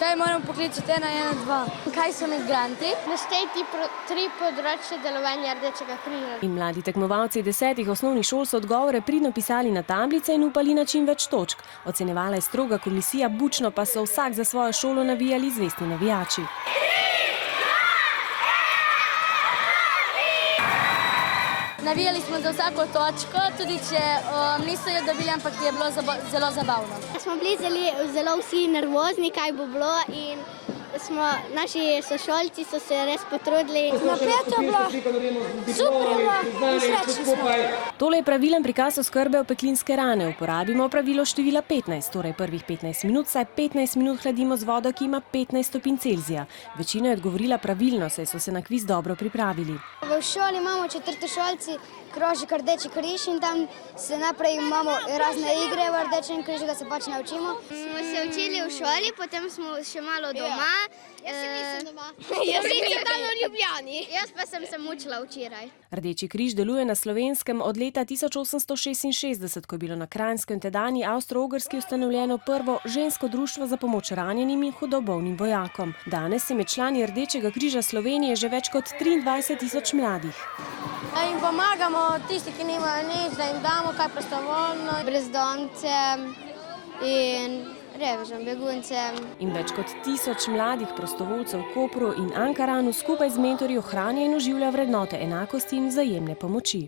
Zakaj moramo poklicati 112? Kaj so migranti? Našteti 3 področja delovanja Rdečega križa. In mladi tekmovalci 10 osnovnih šol so odgovore pridno pisali na tablice in upali na čim več točk. Ocenjevala je stroga komisija, bučno pa so vsak za svojo šolo navijali zvesti navijači. Navijali smo za vsako točko, tudi če niso jo dobili, ampak je bilo zelo zabavno. Smo bili zelo vsi nervozni, kaj bo bilo, in naši sošolci so se res potrudili. Napeto je bilo, super je bilo in srečni smo. Tole je pravilen prikaz oskrbe opeklinske rane. Uporabimo pravilo števila 15, torej prvih 15 minut, saj 15 minut hladimo z vodo, ki ima 15 stopinj Celzija. Večina je odgovorila pravilno, saj so se na kviz dobro pripravili. V šoli imamo četrtošolci krožek Rdeči križ in tam se naprej imamo razne igre v Rdečem križu, da se pač naučimo. Smo se učili v šoli, potem smo še malo doma. Jaz se nisem doma. Jaz sem tam v Ljubljani. Jaz pa sem se mučila včeraj. Rdeči križ deluje na Slovenskem od leta 1866, ko je bilo na Kranjskem tedanji Avstro-Ogrski ustanovljeno prvo žensko društvo za pomoč ranjenim in hudobolnim vojakom. Danes je med člani Rdečega križa Slovenije že več kot 23.000 mladih. In pomagamo tisti, ki nimajo nič, da jim damo kaj prostovoljno. Brezdomcem in revežem, beguncem. In več kot 1000 mladih prostovoljcev v Kopru in Ankaranu skupaj z mentorji ohranja in oživlja vrednote enakosti in vzajemne pomoči.